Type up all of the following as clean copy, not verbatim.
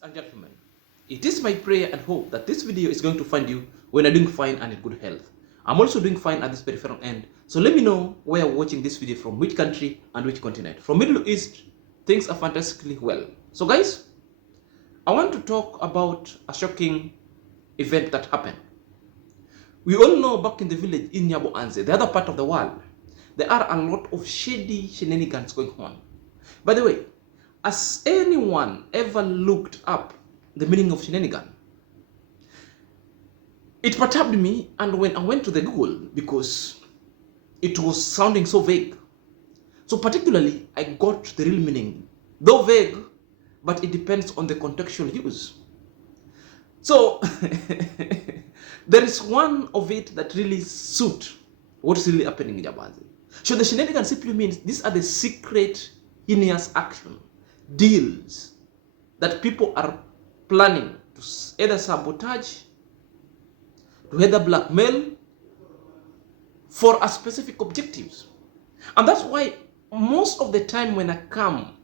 Ladies and gentlemen, it is my prayer and hope that this video is going to find you when you're doing fine and in good health. I'm also doing fine at this peripheral end, so let me know where you're watching this video from, which country and which continent. From Middle East, things are fantastically well. So guys, I want to talk about a shocking event that happened. We all know back in the village in NyabohanSe, the other part of the world, there are a lot of shady shenanigans going on. By the way, has anyone ever looked up the meaning of shenanigan? It perturbed me, and when I went to the Google, because it was sounding so vague. So particularly, I got the real meaning, though vague, but it depends on the contextual use. So there is one of it that really suit what's really happening in NyabohanSe. So the shenanigan simply means these are the secret, heinous action deals that people are planning to either sabotage, to either blackmail for a specific objectives. And that's why most of the time when I come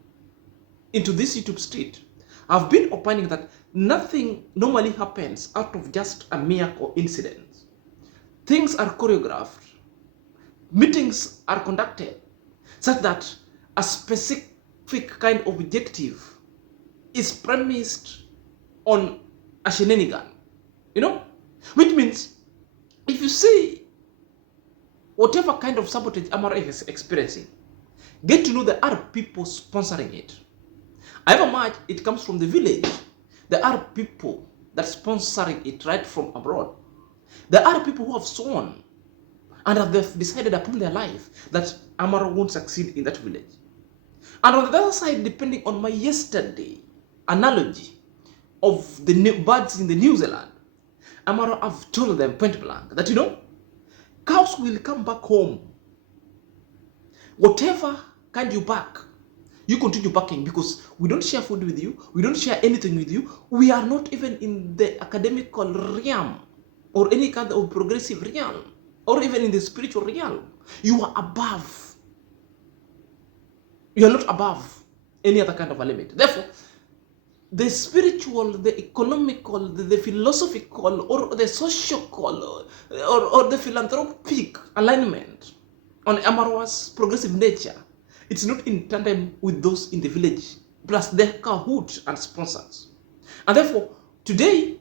into this YouTube street, I've been opining that nothing normally happens out of just a mere coincidence. Things are choreographed, meetings are conducted, such that a specific kind of objective is premised on a shenanigan, which means if you see whatever kind of sabotage MRF is experiencing, get to know there are people sponsoring it. However much it comes from the village, there are people that sponsoring it right from abroad. There are people who have sworn and have decided upon their life that Amara won't succeed in that village. And on the other side, depending on my yesterday analogy of the birds in the New Zealand, Amara have told them point blank that, cows will come back home. Whatever kind you back, you continue backing, because we don't share food with you, we don't share anything with you, we are not even in the academical realm or any kind of progressive realm or even in the spiritual realm. You are above. You are not above any other kind of a limit. Therefore, the spiritual, the economical, the philosophical, or the social, or the philanthropic alignment on MRWA's progressive nature, it's not in tandem with those in the village, plus their cahoots and sponsors. And therefore, today,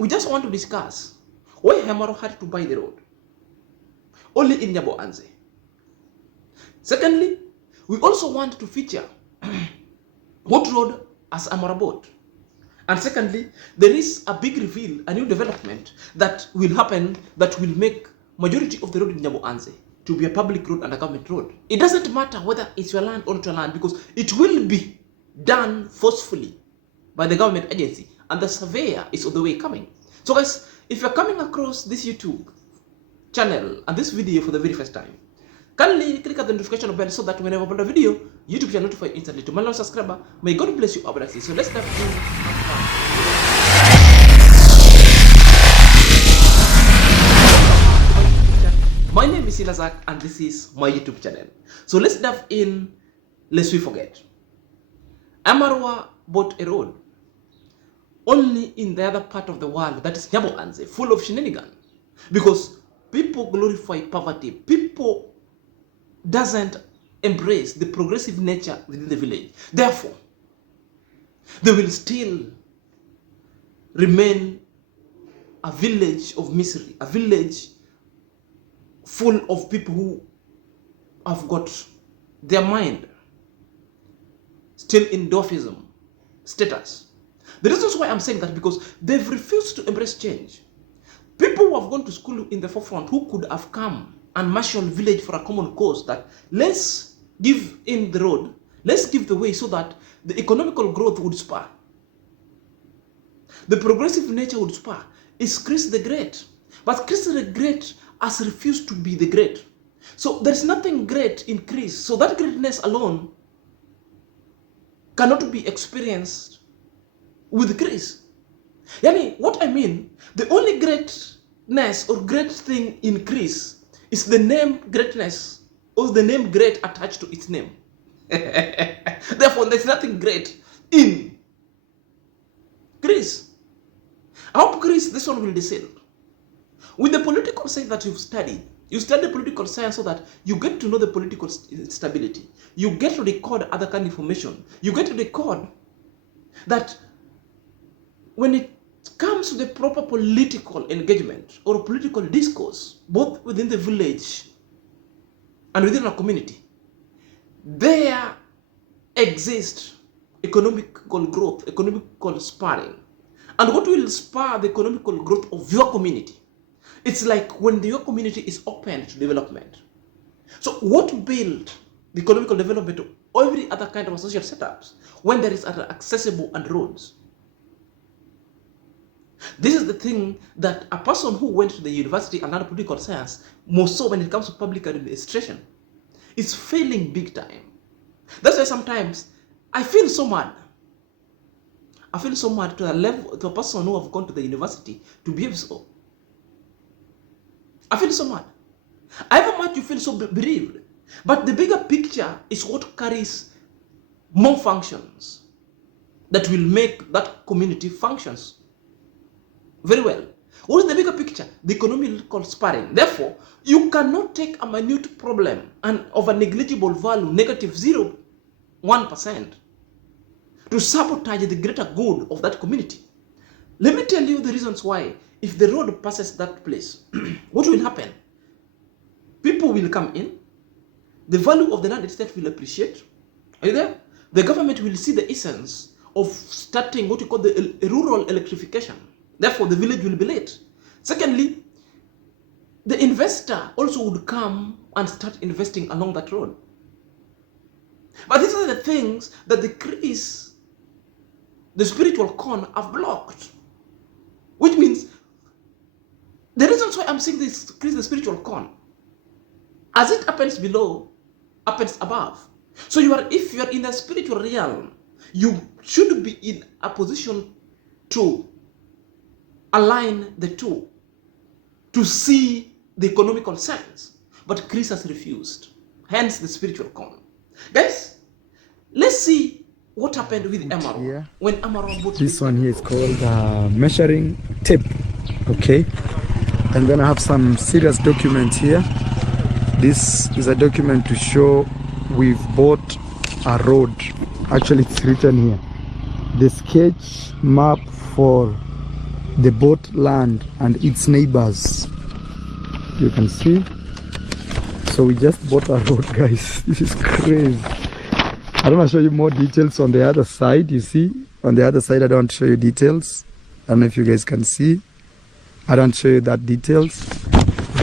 we just want to discuss why MRW had to buy the road, only in NyabohanSe. Secondly, we also want to feature what road as Amara bought. And secondly, there is a big reveal, a new development that will happen that will make majority of the road in NyabohanSe to be a public road and a government road. It doesn't matter whether it's your land or not your land, because it will be done forcefully by the government agency, and the surveyor is on the way coming. So guys, if you're coming across this YouTube channel and this video for the very first time, kindly click at the notification bell so that whenever I upload a video, YouTube shall notify instantly. To my long subscriber, may God bless you abundantly. So let's dive in. My name is Silazak and this is my YouTube channel. So let's dive in, lest we forget. MRWA bought a road only in the other part of the world, that is NyabohanSe, full of shenanigans. Because people glorify poverty. People doesn't embrace the progressive nature within the village. Therefore, they will still remain a village of misery, a village full of people who have got their mind still in dwarfism status. The reason why I'm saying that, because they've refused to embrace change. People who have gone to school in the forefront, who could have come and marshal village for a common cause, that let's give in the road, let's give the way so that the economical growth would spur, the progressive nature would spur, is Chris the Great. But Chris the Great has refused to be the great. So there's nothing great in Chris. So that greatness alone cannot be experienced with Chris. Yani, what I mean, the only greatness or great thing in Chris is the name greatness, or the name great attached to its name. Therefore, there's nothing great in Chris, I hope, Chris, this one will descend. With the political science that you study political science so that you get to know the political stability. You get to record other kind of information. You get to record that when it comes to the proper political engagement or political discourse, both within the village and within a community, there exists economical growth, economical sparring. And what will spur the economical growth of your community? It's like when your community is open to development. So what build the economical development of every other kind of social setups when there is accessible and roads? This is the thing that a person who went to the university and learned political science, more so when it comes to public administration, is failing big time. That's why sometimes I feel so mad. I feel so mad to a level, to a person who have gone to the university to behave so. I feel so mad. However much you feel so bereaved, but the bigger picture is what carries more functions that will make that community functions very well. What is the bigger picture? The economical sparring. Therefore, you cannot take a minute problem and of a negligible value, negative 0.1%, to sabotage the greater good of that community. Let me tell you the reasons why. If the road passes that place, what will happen? People will come in, the value of the land itself will appreciate. Are you there? The government will see the essence of starting what you call the rural electrification. Therefore, the village will be late. Secondly, the investor also would come and start investing along that road. But these are the things that the spiritual corn have blocked. Which means, the reasons why I'm saying this increase the spiritual corn, as it happens below, happens above. So if you are in the spiritual realm, you should be in a position to align the two, to see the economical sense. But Chris has refused. Hence the spiritual corn. Guys, let's see what happened with IAM-MARWA. When IAM-MARWA bought this one here is called measuring tape. Okay. And then I have some serious documents here. This is a document to show we've bought a road. Actually, it's written here. The sketch map for the bought land and its neighbors. You can see. So we just bought a road, guys. This is crazy. I don't want to show you more details on the other side. You see, on the other side, I don't want to show you details. I don't know if you guys can see. I don't show you that details.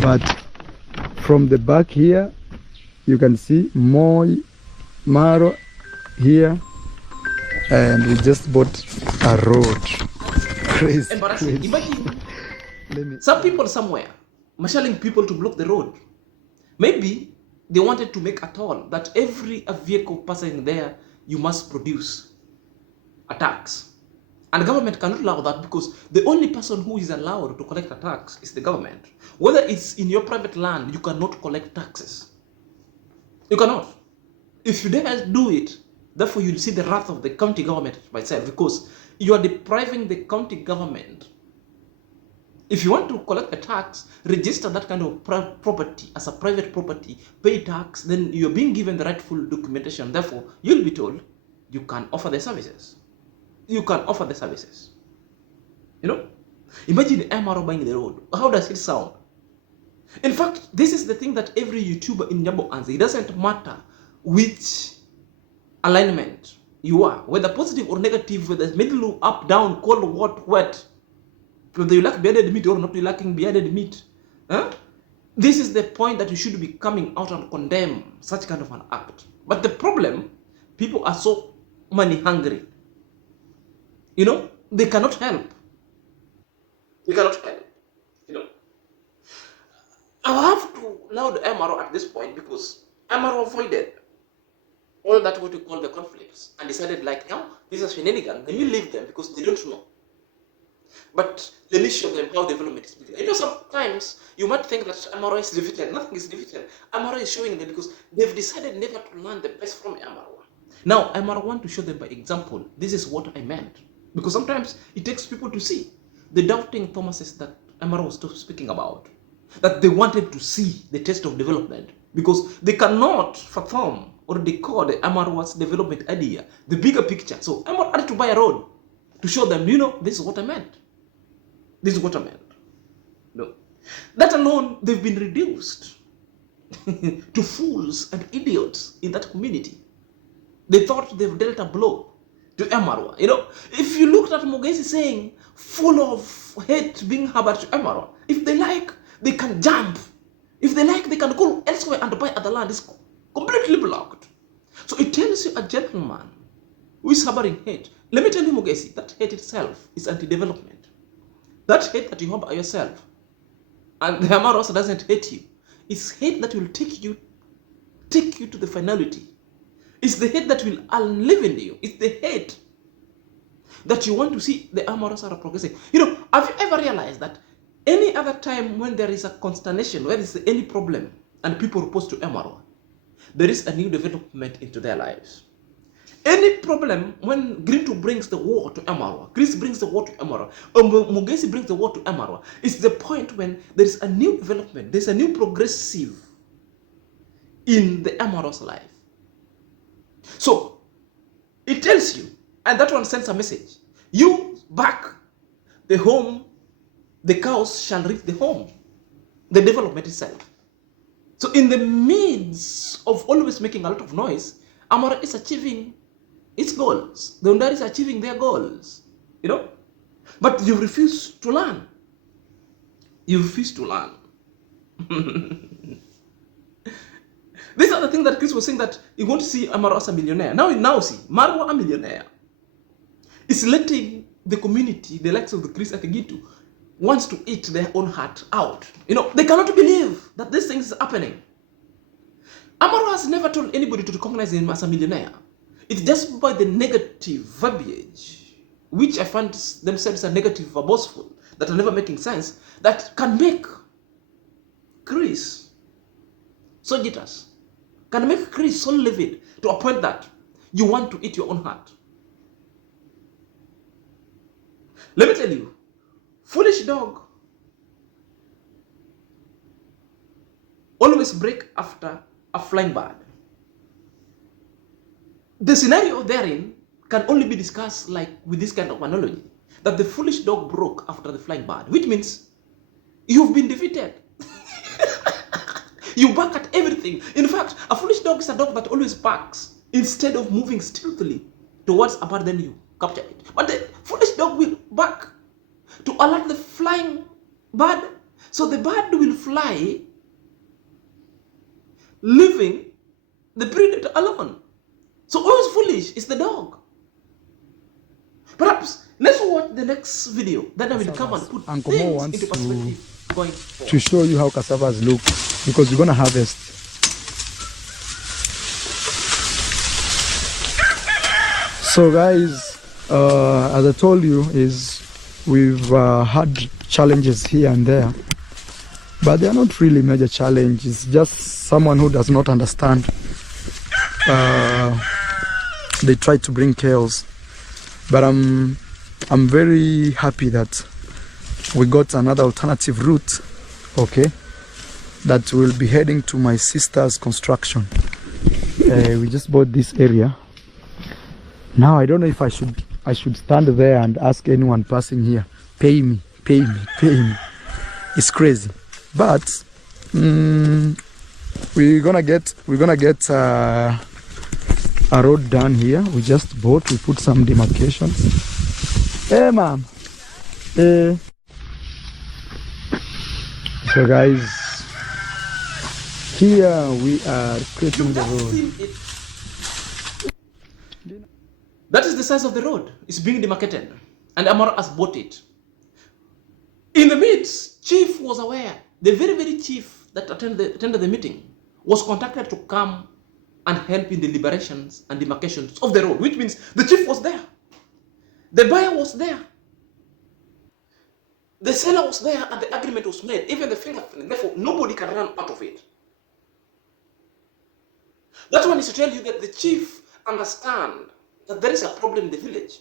But from the back here, you can see IAM-MARWA here. And we just bought a road. Crazy. Embarrassing. Imagine some people somewhere marshalling people to block the road. Maybe they wanted to make a toll that every vehicle passing there, you must produce a tax. And the government cannot allow that because the only person who is allowed to collect a tax is the government. Whether it's in your private land, you cannot collect taxes. You cannot. If you dare do it, therefore you'll see the wrath of the county government by itself because you are depriving the county government. If you want to collect a tax, register that kind of property as a private property, pay tax, then you're being given the rightful documentation. Therefore, you'll be told you can offer the services. You can offer the services. You know? Imagine IAM-MARWA buying the road. How does it sound? In fact, this is the thing that every YouTuber in NyabohanSe, it doesn't matter which alignment you are, whether positive or negative, whether middle, up, down, cold, hot, wet, whether you lack bearded meat or not you lacking bearded meat. This is the point that you should be coming out and condemn such kind of an act. But the problem, people are so money hungry. You know, they cannot help. They cannot help. You know, I have to allow the IAM-MARWA at this point because IAM-MARWA avoided all that what you call the conflicts and decided like, no, this is shenanigans. Let me leave them because they don't know. But let me show them how development is built. You know, sometimes you might think that IAM-MARWA is defeated. Nothing is defeated. IAM-MARWA is showing them because they've decided never to learn the best from IAM-MARWA. Now, IAM-MARWA want to show them by example. This is what I meant. Because sometimes it takes people to see the doubting Thomases that MRWA was speaking about, that they wanted to see the test of development, because they cannot fathom or decode MRWA's development idea, the bigger picture. So MRWA had to buy a road to show them, this is what I meant. This is what I meant. No. That alone, they've been reduced to fools and idiots in that community. They thought they've dealt a blow to MRWA. If you looked at Mugesi saying, full of hate being harbored to MRWA, if they like, they can jump. If they like, they can go elsewhere and buy other land. It's completely blocked. So it tells you a gentleman who is harboring hate. Let me tell you, Mugesi, that hate itself is anti-development. That hate that you harbor yourself, and the MRWA also doesn't hate you. It's hate that will take you to the finality. It's the hate that will unleaven you. It's the hate that you want to see the MRWA are progressing. Have you ever realized that any other time when there is a consternation, where there is any problem, and people report to MRWA, there is a new development into their lives? Any problem, when Grinto brings the war to MRWA, Chris brings the war to MRWA, or Mugesi brings the war to MRWA, it's the point when there is a new development, there's a new progressive in the MRWA's life. So, it tells you, and that one sends a message. You back the home, the cows shall reach the home, the development itself. So in the midst of always making a lot of noise, MRWA is achieving its goals. The Undari is achieving their goals, But you refuse to learn. You refuse to learn. These are the things that Chris was saying, that you want to see MRWA as a millionaire. Now see, MRWA a millionaire is letting the community, the likes of the Chris Akigitu, wants to eat their own heart out. They cannot believe that this thing is happening. MRWA has never told anybody to recognize him as a millionaire. It's just by the negative verbiage, which I find themselves are negative, verboseful, that are never making sense, that can make Chris so jitters, can make Chris so livid to a point that you want to eat your own heart. Let me tell you, foolish dog always break after a flying bird. The scenario therein can only be discussed like with this kind of analogy, that the foolish dog broke after the flying bird, which means you've been defeated. You bark at everything. In fact, a foolish dog is a dog that always barks instead of moving stealthily towards a bird, then you capture it. But the foolish dog will bark to alert the flying bird, so the bird will fly, leaving the predator alone. So always foolish is the dog. Perhaps let's watch the next video, then I will come and put Uncle things Mo wants into perspective going forward. to show you how cassavas look, because you're gonna harvest. So guys, as I told you, we've had challenges here and there, but they are not really major challenges. Just someone who does not understand. They try to bring chaos, but I'm very happy that we got another alternative route, okay, that will be heading to my sister's construction. We just bought this area. Now I don't know if I should stand there and ask anyone passing here, pay me. It's crazy, but we're gonna get a road done here. We just bought, we put some demarcations. Hey ma'am. So guys, here we are creating the road. That is the size of the road. It's being demarcated, and MRWA has bought it. In the midst, chief was aware. The very chief that attended the meeting was contacted to come and help in the liberations and demarcations of the road, which means the chief was there, the buyer was there, the seller was there, and the agreement was made, even the fingerprint. Therefore, nobody can run out of it. That one is to tell you that the chief understands that there is a problem in the village.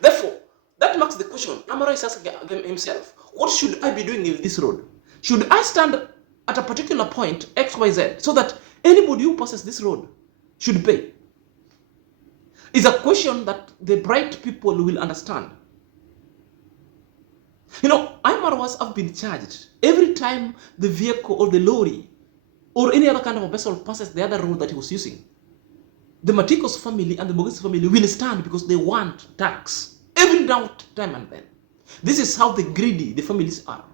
Therefore, that marks the question. Amara is asking himself, what should I be doing with this road? Should I stand at a particular point, X, Y, Z, so that anybody who passes this road should pay? It's a question that the bright people will understand. You know, IAM-MARWAs have been charged every time the vehicle or the lorry or any other kind of a vessel passes the other road that he was using. The Matikos family and the Mogesi family will stand because they want tax every time and then. This is how the greedy the families are.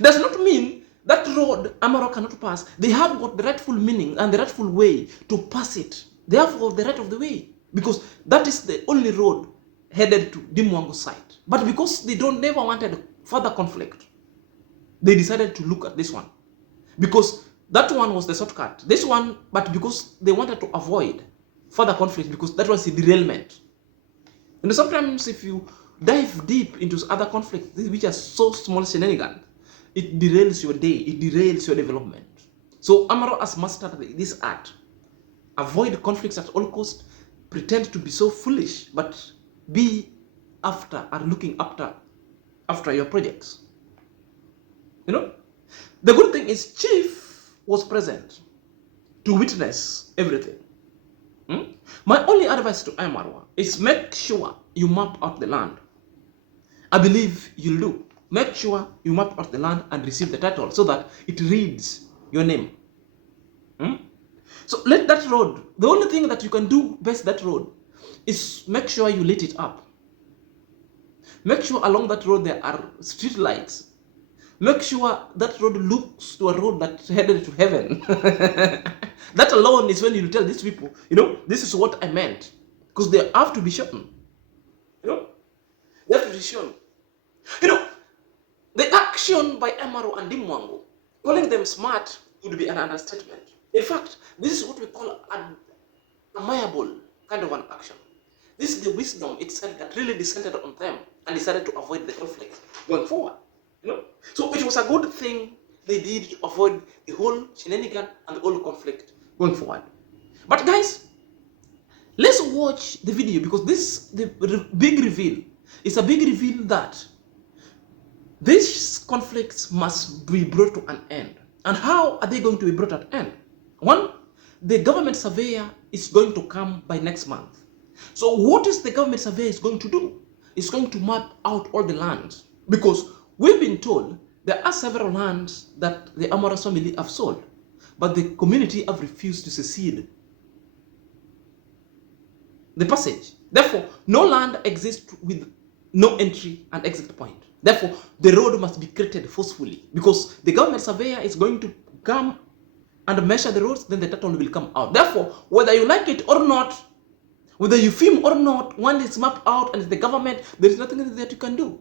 Does not mean that road Amaro cannot pass. They have got the rightful meaning and the rightful way to pass it. They have got the right of the way because that is the only road headed to Dimwango side. But because they never wanted further conflict, they decided to look at this one. Because that one was the shortcut. This one, but because they wanted to avoid further conflict, because that was a derailment. And sometimes if you dive deep into other conflicts, which are so small shenanigans, it derails your day, it derails your development. So Amaro has mastered this art. Avoid conflicts at all costs, pretend to be so foolish, but be after and looking after your projects. You know? The good thing is Chief was present to witness everything. My only advice to IAM-MARWA is make sure you map out the land. I believe you'll do. Make sure you map out the land and receive the title so that it reads your name. So let that road, the only thing that you can do best that road is make sure you lit it up. Make sure along that road there are street lights. Make sure that road looks to a road that headed to heaven. That alone is when you tell these people, you know, this is what I meant. Because they have to be shown. You know? They have to be shown. You know, the action by Amaro and Dimwango, calling them smart would be an understatement. In fact, this is what we call an amiable kind of an action. This is the wisdom itself that really descended on them and decided to avoid the conflict going forward. You know? So it was a good thing they did to avoid the whole shenanigan and the whole conflict going forward. But guys, let's watch the video because the big reveal is a big reveal that these conflicts must be brought to an end. And how are they going to be brought to an end? One, the government surveyor is going to come by next month. So what is the government surveyor is going to do? It's going to map out all the lands because we've been told there are several lands that the Amara family have sold, but the community have refused to secede the passage. Therefore, no land exists with no entry and exit point. Therefore, the road must be created forcefully because the government surveyor is going to come and measure the roads, then the title will come out. Therefore, whether you like it or not, whether you film or not, when it's mapped out and it's the government, there is nothing that you can do.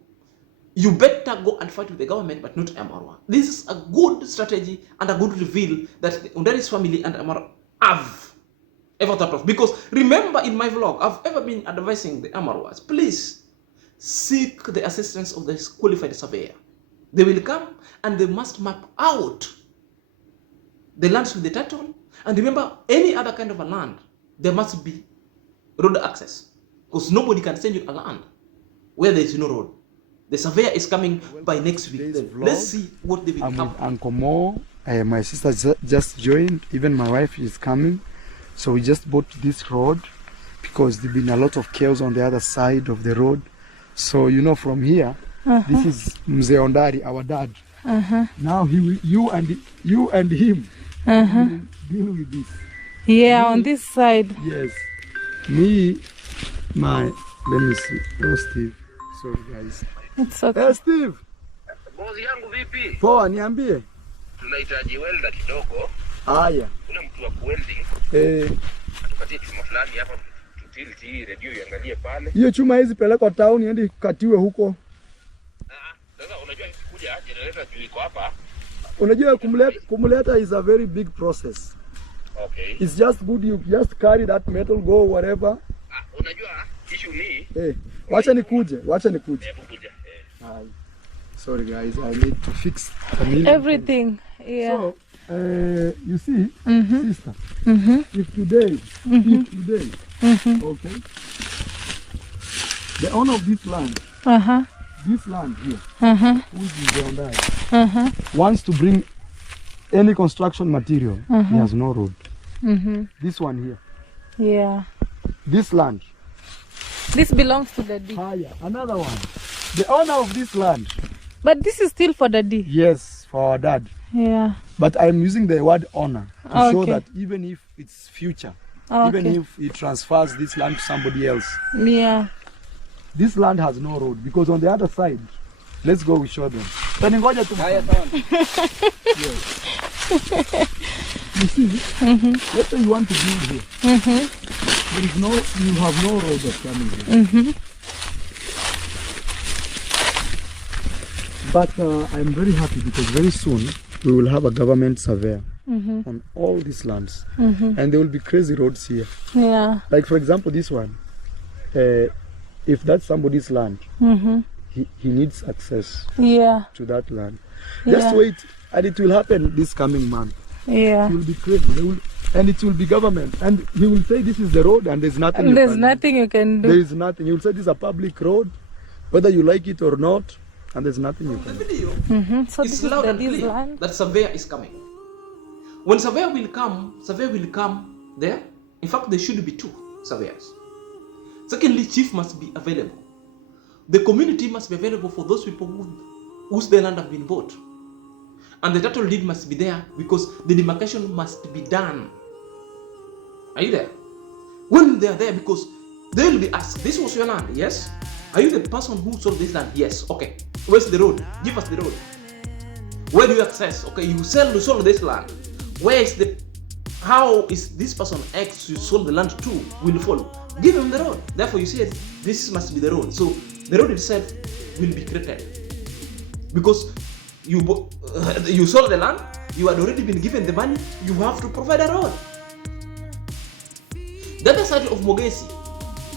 You better go and fight with the government, but not IAM-MARWA. This is a good strategy and a good reveal that the Underis family and IAM-MARWA have ever thought of. Because remember in my vlog, I've ever been advising the IAM-MARWAs, please seek the assistance of the qualified surveyor. They will come and they must map out the lands with the title. And remember, any other kind of a land, there must be road access. Because nobody can send you a land where there is no road. The surveyor is coming by next week. Let's see what they will come. I'm with Uncle Mo. My sister just joined. Even my wife is coming. So we just bought this road because there's been a lot of chaos on the other side of the road. So you know, from here, this is Mzee Ondari, our dad. Now you and him will deal with this. Yeah, on this side. Yes. Me, let me see. Oh, Steve. Sorry, guys. It's okay. Hey, Steve. Bozi yangu vipi? Poa, niambie. Tunahitaji welda kidogo. Haya. Kuna mtu wa welding. Tupatie chuma fulani hapa tutilti hii radio iangalie pale. Hiyo chuma hizi pelekwa town iende kukatiwe huko. Sasa unajua kuja generator juu iko hapa. Unajua kumuleta is a very big process. Okay. It's just good you just carry that metal go wherever. Unajua issue ni wacha nikuje. Kuja. Sorry guys, I need to fix everything. Yeah. So, you see, sister, if today, okay, The owner of this land Uh-huh. here, Uh-huh. who is in Deondai, Uh-huh. wants to bring any construction material. He has no road. Mm-hmm. This one here, Yeah. this land. This belongs to the D. Higher, another one. The owner of this land. But this is still for the D. Yes, for our dad. Yeah. But I'm using the word owner to show Okay. that even if it's future, Okay. even if he transfers this land to somebody else, Yeah. this land has no road, because on the other side, let's go, we show them. Taningoja tu. Yes. You see, let's say you want to build here. There is no, you have no road of coming here. But I'm very happy because very soon we will have a government surveyor on all these lands, and there will be crazy roads here. Yeah. Like for example, this one. If that's somebody's land, he needs access Yeah. to that land. Yeah. Just wait, and it will happen this coming month. Yeah. It will be crazy. And it will be government, and he will say this is the road, and there's nothing. And there's nothing you can do. There is nothing. He will say this is a public road, whether you like it or not, and there's nothing you The can do. video So this is is loud the and D's clear land. that surveyor is coming. When surveyor will come there. In fact, there should be 2 surveyors. Secondly, chief must be available. The community must be available for those people whose their land have been bought. And the title deed must be there because the demarcation must be done. Are you there? When they are there, because they will be asked, this was your land, yes? Are you the person who sold this land? Yes. Okay. Where's the road? Give us the road. Where do you access? Okay, you sold this land. Where is the, how is this person X you sold the land to will follow? Give him the road. Therefore you said this must be the road. So the road itself will be created. Because you sold the land, you had already been given the money, you have to provide a road. The other side of Mogesi,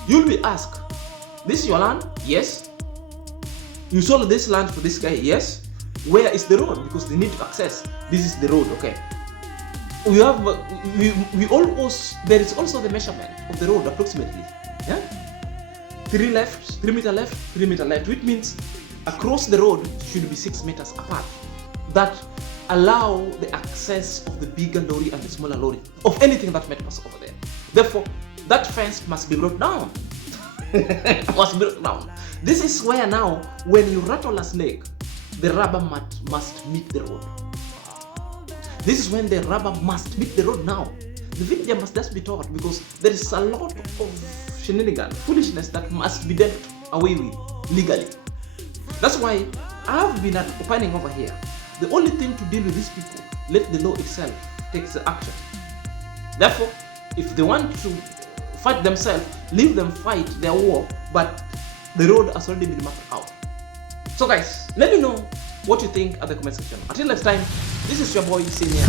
you'll be asked, this is your land? Yes. You sold this land to this guy? Yes. Where is the road? Because they need to access. This is the road, okay. We have, there is also the measurement of the road approximately. Yeah? 3 left, 3 meter left, 3 meter left, which means across the road should be 6 meters apart. That allow the access of the bigger lorry and the smaller lorry, of anything that might pass over there. Therefore, that fence must be brought down. Must be brought down. This is where now, when you rattle a snake, the rubber must meet the road. This is when the rubber must meet the road now. The villager must just be taught, because there is a lot of shenanigans, foolishness that must be dealt away with legally. That's why I have been opining over here. The only thing to deal with these people, let the law itself take the action. Therefore, if they want to fight themselves, leave them fight their war, but the road has already been mapped out. So guys, let me know what you think at the comment section. Until next time, this is your boy Senior.